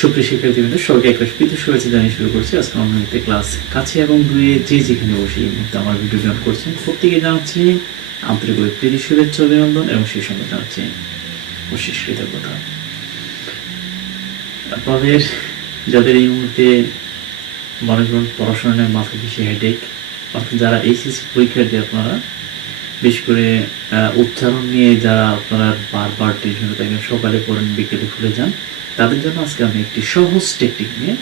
সুপ্রিয় শিক্ষার্থীবৃন্দ সবাইকে একটা প্রীত শুভেচ্ছা জানিয়ে শুরু করছি। আজকে একটি ক্লাস কাছে এবং দূরে যে যেখানে বসে এই মুহূর্তে আমার ভিডিও জয়েন করছেন, প্রত্যেকে জানাচ্ছি আন্তরিক প্রীতি শুভেচ্ছা, অভিনন্দন এবং সেই সঙ্গে জানাচ্ছি অশেষ কৃতজ্ঞতা। আপনাদের যাদের এই মুহূর্তে মনে করুন পড়াশোনা নিয়ে মাথা বেশি হেডেক অর্থাৎ যারা এইচএসসি পরীক্ষার্থী আপনারা বিশেষ করে উচ্চারণ নিয়ে যারা আপনারা বারবার টেনশনে থাকেন, সকালে পড়েন, বিকেলে ভুলে যান, তাদের জন্য আজকে আমি একটি সহজ টেকনিক নিয়ে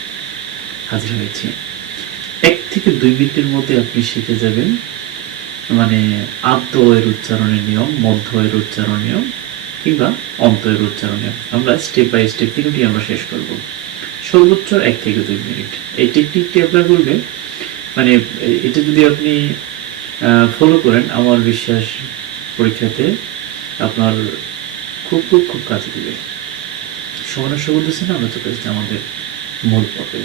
হাজির হয়েছি। এক থেকে দুই মিনিটের মধ্যে আপনি শিখে যাবেন মানে আদ্য এর উচ্চারণের নিয়ম, মধ্য এর উচ্চারণ নিয়ম, কিংবা অন্ত এর উচ্চারণ নিয়ম। আমরা স্টেপ বাই স্টেপ তিনটি আমরা শেষ করব। সর্বোচ্চ এক থেকে দুই মিনিট। এই টেকনিকটি আপনার করবেন মানে এটা যদি আপনি ফলো করেন আমার বিশ্বাস পরীক্ষাতে আপনার খুব খুব খুব কাজে দিবে। সমস্যা বলতেছি না, আমরা চলে এসেছি আমাদের মূল পথে।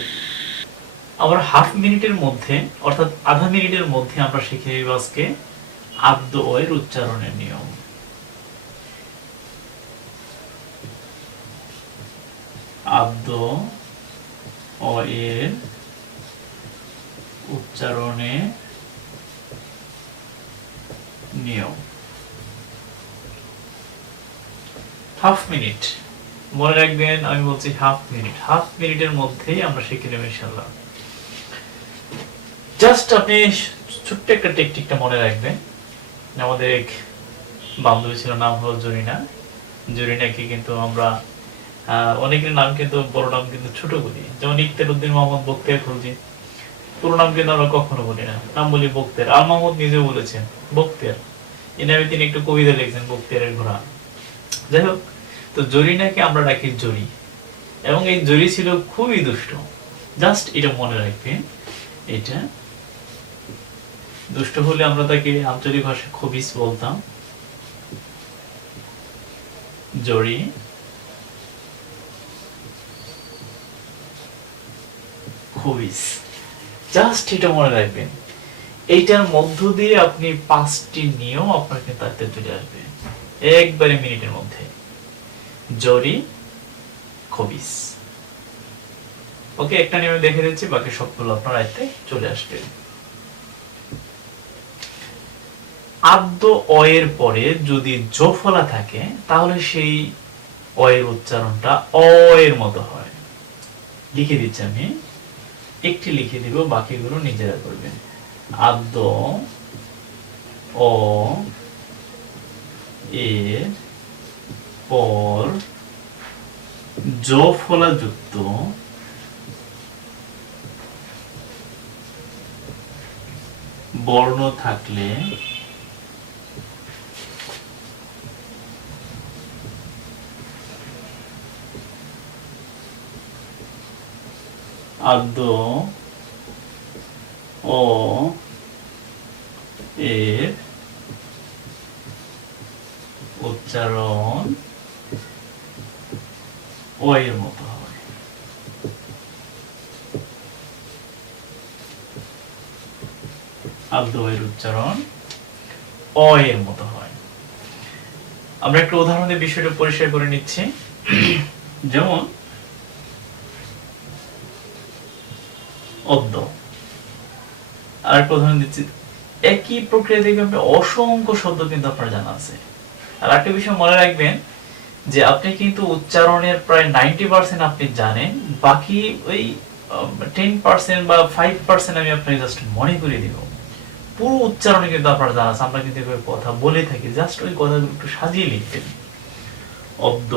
আবার হাফ মিনিটের মধ্যে, অর্থাৎ আধা মিনিটের মধ্যে আমরা শিখে নেব আজকে আদ্য এর উচ্চারণের নিয়ম। অ এর উচ্চারণে নিয়ম। Half minute. মনে রাখবেন, আমি বলছি হাফ মিনিট। হাফ মিনিটের মধ্যেই আমরা শিখে নেব ইনশাল্লাহ জাস্ট আপনি ছোট্ট একটা টেকটিকটা মনে রাখবেন। আমাদের এক বান্ধবী ছিল, নাম হলো জরিনা। জরিনাকে কিন্তু আমরা অনেকের নাম কিন্তু, বড় নাম কিন্তু ছোট বলি। যেমন ইকতার উদ্দিন মোহাম্মদ বক্তিয়ার খুলজি। পুরো নাম কিন্তু আমরা কখনো বলি না। নাম বলি বক্তিয়ার। আল মাহমুদ নিজে বলেছেন, বক্তিয়ার। এ নামে তিনি একটু কবিতা লিখছেন বক্তিয়ারের ঘোড়া। যাই হোক, তো জরিনাকে আমরা ডাকি জরি। এবং এই জরি ছিল খুবই দুষ্ট। জাস্ট এটা মনে রাখবেন এটা দুষ্ট হলে আমরা তাকে আঞ্চলিক ভাষায় খবিস বলতাম। জরি। খবিস। জাস্ট এটা মনে রাখবেন। এইটার মধ্য দিয়ে আপনি পাঁচটি নিয়ম আপনার কিন্তু চলে আসবে। একবারে মিনিটের মধ্যে। জরি, খবিস। ওকে, একটা নিয়ম দেখে দিচ্ছি, বাকি সবগুলো আপনার আয়ত্তে চলে আসবে। আদ্য অয়ের পরে যদি জফলা থাকে, তাহলে সেই অয়ের উচ্চারণটা অ এর মতো হয়। লিখে দিচ্ছি আমি। একটি লিখে দিব, বাকিগুলো নিজেরা করবেন। আদ্য অ এর পর জফলা যুক্ত বর্ণ থাকলে আদ্য ও এর উচ্চারণ ও এর মতো আদ্য এর উচ্চারণ অ এর মতো হয়। আমরা একটা উদাহরণ দিয়ে বিষয়টা পরিষ্কার করে নিচ্ছি। যেমন, অদ্য। আর উদাহরণ দিচ্ছি। একই প্রক্রিয়া থেকে আপনি অসংখ্য শব্দ কিন্তু আপনার জানা আছে। আর একটা বিষয় মনে রাখবেন যে আপনি কিন্তু উচ্চারণের প্রায় নাইনটি পার্সেন্ট আপনি জানেন, বাকি ওই টেন পার্সেন্ট বা ফাইভ পার্সেন্ট আমি আপনাকে জাস্ট মনে করে দিব। পুরো উচ্চারণে কিন্তু আপনার জানা আছে, আমরা কিন্তু এভাবে কথা বলে থাকি জাস্ট ওই কথাগুলো একটু সাজিয়ে লিখবেন। অব্দ,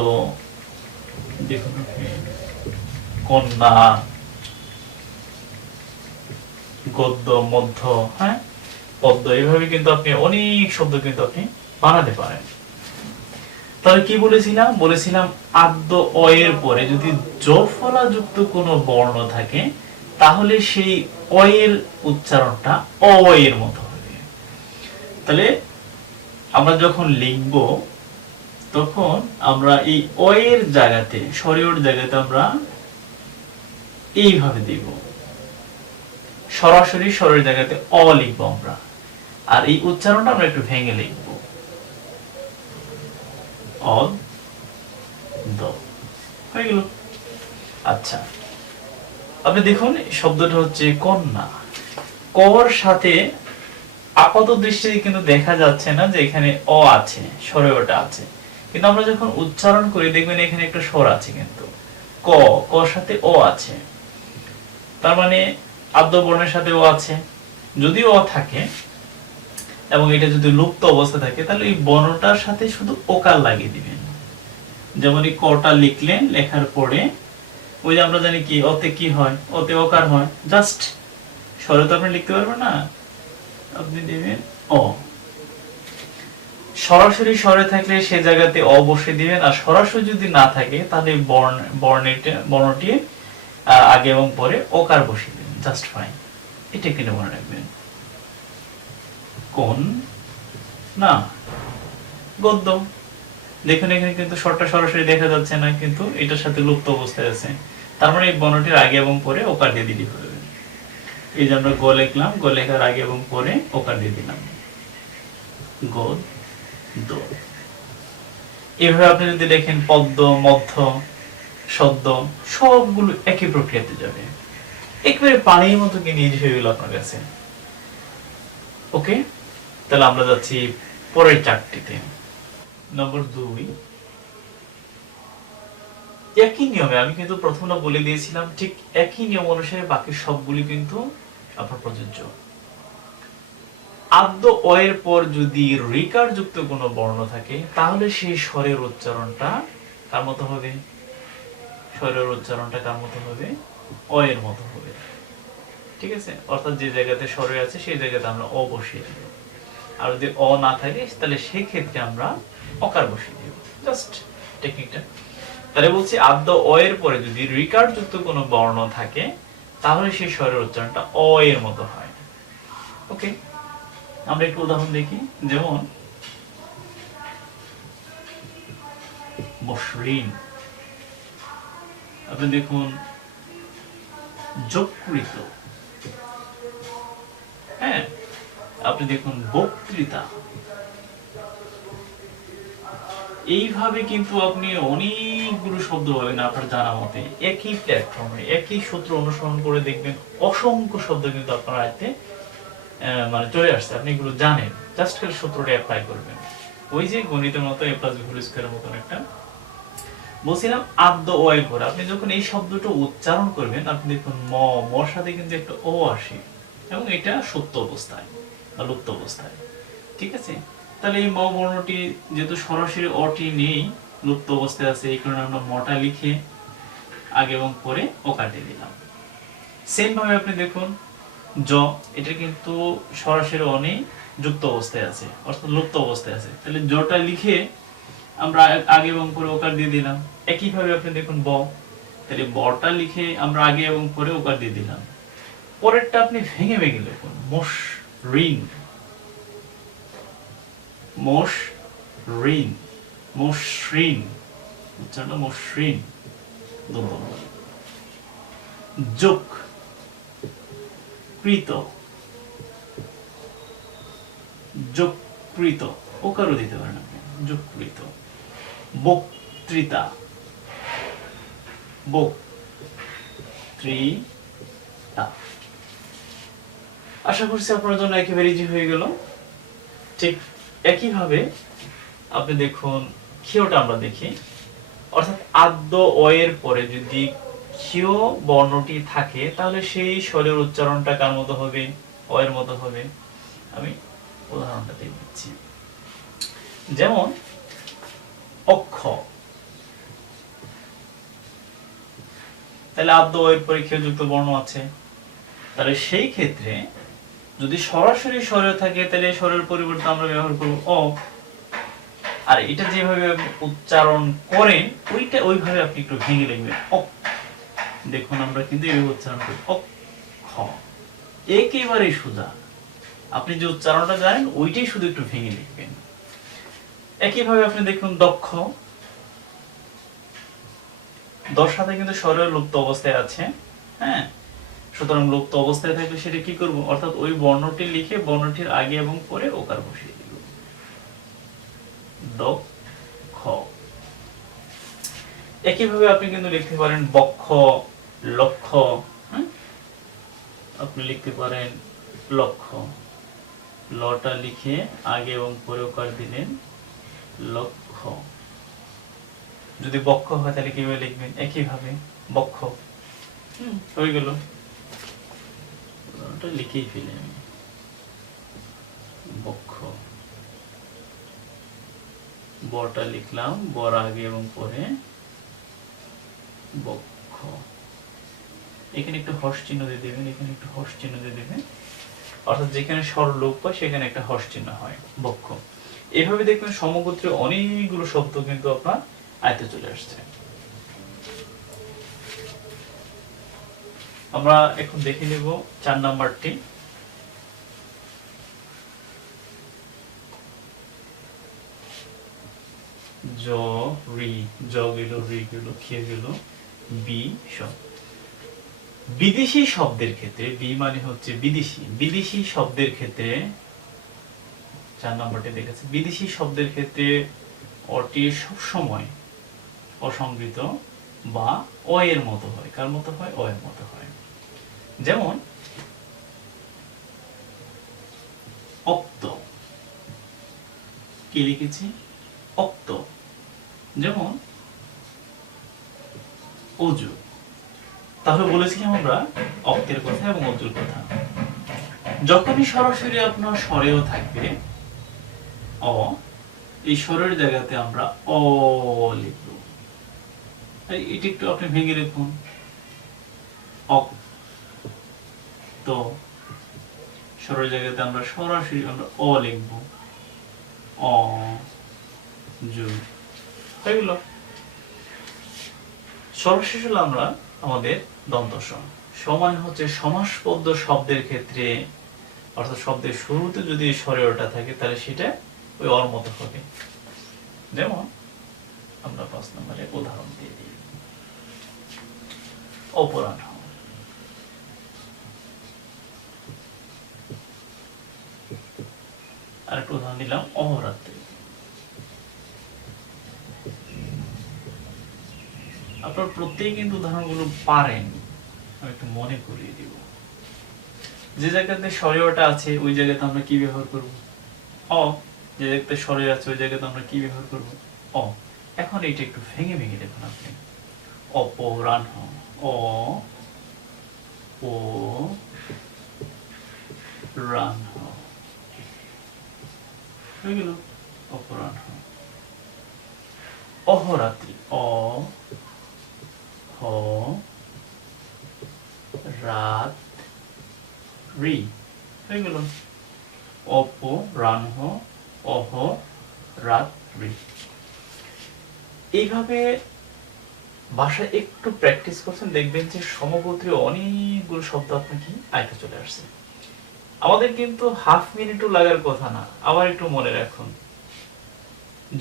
দেখুন কন্যা গদ্য, মধ্য হ্যাঁ? পদ্য, এইভাবে কিন্তু আপনি অনেক শব্দ কিন্তু আপনি বানাতে পারেন। তাহলে কি বলেছিলাম? বলেছিলাম আদ্য অ এর পরে যদি জফলা যুক্ত কোনো বর্ণ থাকে, তাহলে সেই অ এর উচ্চারণটা অ এর মতো হবে। তাহলে আমরা যখন লিখব, তখন আমরা এই অ এর জায়গাতে স্বরের জায়গাতে আমরা এইভাবে দিব। সরাসরি স্বরের জায়গাতে অ লিখব আমরা। আর এই উচ্চারণটা আমরা একটু ভেঙে লিখব। আচ্ছা। আপনি দেখুন শব্দটা হচ্ছে কন্যা। কর সাথে আপাত দৃষ্টিতে কিন্তু দেখা যাচ্ছে না যে এখানে অ আছে স্বরে ওটা আছে। কিন্তু আমরা যখন উচ্চারণ করি, দেখবেন এখানে একটা স্বর আছে কিন্তু। ক কর সাথে অ আছে। তার মানে আদ্য বর্ণের সাথে ও আছে। যদি ও থাকে, এবং এটা যদি লুপ্ত অবস্থা থাকে, তাহলে এই বর্ণটার সাথে শুধু ওকার লাগিয়ে দিবেন। যেমন এই কটা লিখলেন, লেখার পরে, ওই যে আমরা জানি কি, অতে কি হয়? অতে ওকার হয়। জাস্ট স্বরে তো আপনি লিখতে পারবেন না। আপনি দিবেন অ। সরাসরি স্বরে থাকলে সে জায়গাতে অ বসে দিবেন, আর সরাসরি যদি না থাকে, তাহলে বর্ণ, বর্ণের বর্ণটি আগে এবং পরে ওকার বসিয়ে দিবেন। জাস্ট ফাইন এটা কিনে মনে রাখবেন কোন? না। গদ্য। দেখুন, এখানে কিন্তু শর্টটা সরাসরি দেখা যাচ্ছে না, কিন্তু এটার সাথে লুপ্ত অবস্থায় আছে। তার মানে এই বর্ণটির আগে এবং পরে ওকার দিয়ে দিলেই হবে এই যে আমরা গ লিখলাম, গ লেখার আগে এবং পরে ওকার দিয়ে দিলাম। গ দ এভাবে আপনি যদি দেখেন পদ্ম মধ্য, সদ্য, সবগুলো একই প্রক্রিয়াতে যাবে। একেবারে পানির মতো কি নিজ হয়ে গেল আপনার কাছে? ওকে তাহলে আমরা যাচ্ছি পরের চারটিতে। নম্বর দুই। একই নিয়মে, আমি কিন্তু প্রথমটা বলে দিয়েছিলাম, ঠিক একই নিয়ম অনুসারে বাকি সবগুলি কিন্তু আপনার প্রযোজ্য। আদ্য অয়ের পর যদি রিকার যুক্ত কোনো বর্ণ থাকে, তাহলে সেই স্বরের উচ্চারণটা কার মতো হবে? স্বরের উচ্চারণটা কার মতো হবে? অয়ের মতো হবে। ঠিক আছে? অর্থাৎ যে জায়গাতে স্বরে আছে, সেই জায়গাতে আমরা অ বসিয়ে দিব। আর যদি অ না থাকে, তাহলে সেই ক্ষেত্রে আমরা অকার বসিয়ে দিব। জাস্ট টেকনিকটা তাহলে বলছি, আদ্য অ এর পরে যদি রিকার যুক্ত কোনো বর্ণ থাকে, তাহলে সেই স্বরের উচ্চারণটা অ এর মতো হয়। ওকে আমরা একটু উদাহরণ দেখি। যেমন, মসৃণ। আপনি দেখুন যকৃত। হ্যাঁ আপনি দেখুন বক্তৃতা। এইভাবে কিন্তু আপনি অনেকগুলো শব্দ পাবেন আপনার জানা মতে। একই প্ল্যাটফর্মে একই সূত্র অনুসরণ করে দেখবেন অসংখ্য শব্দ কিন্তু আপনার আয়তে মানে চলে আসছে। আপনি এগুলো জানেন। জাস্ট খালি সূত্রটা অ্যাপ্লাই করবেন। ওই যে গণিতের মতো এ প্লাস হোল স্কোয়ারের মতন একটা বলছিলাম আদ্য ও এর পরে আপনি যখন এই শব্দটা উচ্চারণ করবেন, আপনি দেখুন ম, মর সাথে কিন্তু একটা ও আসে এবং এটা সত্য অবস্থায় বা লুপ্ত অবস্থায়। ঠিক আছে? তাহলে এই ম বর্ণটি যেহেতু সরাসরি অটি নেই, লুপ্ত অবস্থায় আছে, এই কারণে আমরা মটা লিখে আগে এবং পরে ও কাটিয়ে দিলাম সেম ভাবে আপনি দেখুন, জ, এটা কিন্তু সরাসরি অনেই যুক্ত অবস্থায় আছে, অর্থাৎ লুপ্ত অবস্থায় আছে। তাহলে জটা লিখে আমরা আগে এবং পরে ওকার দিয়ে দিলাম। একইভাবে আপনি দেখুন ব? তাহলে বটা লিখে আমরা আগে এবং পরে ওকার দিয়ে দিলাম। পরেরটা আপনি ভেঙে ভেঙে লিখুন। মোশ ঋণ। মোশ ঋণ। মসৃণ উচ্চারণটা মসৃণ যোগ। কৃত। যোগকৃত ওকারও দিতে পারেন আপনি। যোগকৃত বক্তৃতা। বক্তৃতা আশা করছি আপনার জন্য একেবারে ইজি হয়ে গেল। ঠিক একইভাবে আপনি দেখুন, ক্ষীয়টা আমরা দেখি। অর্থাৎ আদ্য অয়ের পরে যদি ক্ষীয় বর্ণটি থাকে, তাহলে সেই স্বরের উচ্চারণটা কার মতো হবে? অয়ের মতো হবে। আমি উদাহরণটা দিয়ে দিচ্ছি। যেমন, অক্ষ। তাহলে আদ্য অয়ের পরে ক্ষীয়যুক্ত বর্ণ আছে। তাহলে সেই ক্ষেত্রে যদি সরাসরি স্বরে থাকে, তাহলে স্বরের পরিবর্তে আমরা ব্যবহার করব অ। আর এটা যেভাবে উচ্চারণ করেন, ওইটা ওইভাবে আপনি একটু ভেঙে লিখবেন। অ। দেখুন, আমরা কিন্তু এইভাবে উচ্চারণ করি। অ, খ। একেবারে সোজা। আপনি যে উচ্চারণটা জানেন, ওইটাই শুধু একটু ভেঙে লিখবেন। একইভাবে আপনি দেখুন দক্ষ। দশ সাথে কিন্তু স্বরের লুপ্ত অবস্থায় আছে হ্যাঁ? সুতরাং লুপ্ত অবস্থায় থাকলে সেটা কি করব? অর্থাৎ ওই বর্ণটি লিখে, বর্ণটির আগে এবং পরে ওকার বসিয়ে দিব। একইভাবে আপনি কিন্তু লিখতে পারেন বক্ষ, লক্ষ হ্যাঁ? আপনি লিখতে পারেন লক্ষ্য। লটা লিখে আগে এবং পরে ওকার দিলেন লক্ষ্য। যদি বক্ষ হয় তাহলে কীভাবে লিখবেন? একইভাবে বক্ষ। হয়ে গেল। ওটা লিখেই ফেলি আমি। বক্ষ। বটা লিখলাম বর আগে এবং পরে বক্ষ। এখানে একটু হর্ষ চিহ্ন দিয়ে দেবেন এখানে একটু হর্ষ চিহ্ন দিয়ে দেবেন। অর্থাৎ যেখানে স্বর লোপ পায় সেখানে একটা হর্ষ চিহ্ন হয় বক্ষ। এভাবে দেখবেন সমগোত্রে অনেকগুলো শব্দ কিন্তু আপনার আয়তে চলে আসছে। আমরা এখন দেখে নেব চার নাম্বারটি জ, রি, জ গেল বি স বিদেশি শব্দের ক্ষেত্রে, বি মানে হচ্ছে বিদেশি। বিদেশি শব্দের ক্ষেত্রে, চার নম্বরটি দেখেছে। বিদেশি শব্দের ক্ষেত্রে অটি সবসময় অসংগৃত বা অ এর মতো হয়। কার মতো হয়? অ এর মতো হয়। যেমন, অক্ত। কি লিখেছি? অক্ত। যেমন, অজু। তাহলে বলেছিলাম আমরা অক্তের কথা এবং অজুর কথা। যখনই সরাসরি আপনার স্বরেও থাকবে, অ, এই স্বরের জায়গাতে আমরা অ লিখব। এটি একটু আপনি ভেঙে লিখুন তো স্বরের জায়গাতে আমরা সরাসরি আমরা অ লিখব। অ সর্বশেষ হলো আমরা আমাদের দন্ত স সমান হচ্ছে সমাসবদ্ধ শব্দের ক্ষেত্রে, অর্থাৎ শব্দের শুরুতে যদি স্বরে ওটা থাকে, তাহলে সেটা ওই অর মতো হবে। যেমন আমরা পাঁচ নম্বরে উদাহরণ দিয়ে দিই। অপরাহ আরেকটা উদাহরণ দিলাম, অহরাত্রি। আপনার প্রত্যেকে কিন্তু উদাহরণগুলো পারেন, আমি একটু মনে করিয়ে দিব। যে জায়গাতে স্বরেওটা আছে, ওই জায়গাতে আমরা কি ব্যবহার করব? অ। যে জায়গাতে স্বরে আছে, ওই জায়গাতে আমরা কি ব্যবহার করব? অ। এখন এইটা একটু ভেঙে ভেঙে দেখুন আপনি। অপরাণ অ অহরাত্রি অ রাত রি হয়ে গেল অপ রানহ অহ রাত রি এইভাবে ভাষা একটু প্র্যাকটিস করছেন, দেখবেন যে সমগোত্রীয় অনেকগুলো শব্দ আপনার কি আয়তে চলে আসছে। আমাদের কিন্তু হাফ মিনিটও লাগার কথা না, আবার একটু মনে রাখুন।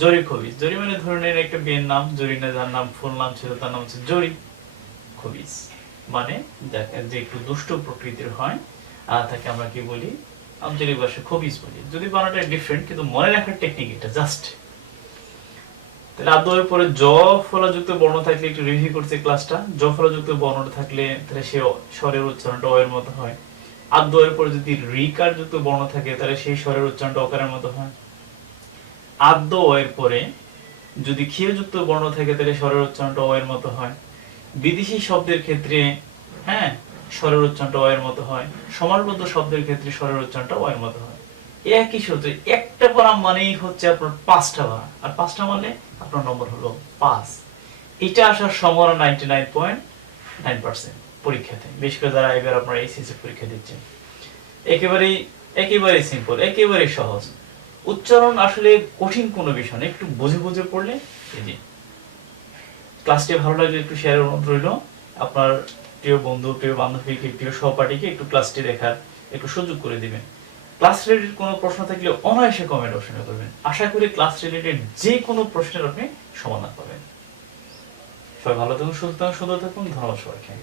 জরি খবিজ জরি মানে ধরনের একটা বিয়ের নাম জরিনা যার নাম, ফুল নাম ছিল তার নাম হচ্ছে জরি খবিজ মানে যে একটু দুষ্ট প্রকৃতির হয়, আর তাকে আমরা কি বলি? আঞ্চলিক ভাষায় খবিজ বলি। যদি বানাটা ডিফারেন্ট কিন্তু মনে রাখার টেকনিক এটা জাস্ট তাহলে আদয়ের পরে জ ফলাযুক্ত বর্ণ থাকলে একটু রিভিউ করছে ক্লাসটা জ ফলাযুক্ত বর্ণটা থাকলে তাহলে সে স্বরের উচ্চারণটা অ এর মতো হয়। আদয়ের পরে যদি রিকার যুক্ত বর্ণ থাকে, তাহলে সেই স্বরের উচ্চারণটা অকারের মতো হয়। আদ্য অ এর পরে যদি বর্ণ থাকে, তাহলে স্বরের উচ্চারণটা অ এর মতো হয়। বিদেশি শব্দের ক্ষেত্রে হ্যাঁ স্বরের উচ্চারণটা অ এর মতো হয়। সমানবদ্ধ শব্দের ক্ষেত্রে স্বরের উচ্চারণটা অ এর মতো হয়। একই সূত্রে, একটা বানাম মানেই হচ্ছে আপনার পাঁচটা বানাম আর পাঁচটা মানে আপনার নম্বর হলো পাঁচ। এটা আসার সম্ভাবনা ninety nine point nine percent পরীক্ষাতে। বিশেষ করে যারা এবার আপনারা এইচএসসি পরীক্ষা দিচ্ছেন। একেবারেই একেবারেই সিম্পল একেবারেই সহজ। উচ্চারণ আসলে কঠিন কোনো বিষয় না। একটু বুঝে বুঝে পড়লে, এই ক্লাসটি ভালো লাগলে একটু শেয়ারের অনুরোধ রইল। আপনার প্রিয় বন্ধু, প্রিয় বান্ধবীকে প্রিয় সহপাঠীকে একটু ক্লাসটি দেখার একটু সুযোগ করে দিবেন। ক্লাস রিলেটেড কোনো প্রশ্ন থাকলে অনায়াসে কমেন্ট অপশনে করবেন। আশা করি ক্লাস রিলেটেড যে কোনো প্রশ্নের আপনি সমাধান পাবেন। সবাই ভালো থাকুন, সুস্থ থাকুন, সুন্দর থাকুন, ধন্যবাদ সবাইকে।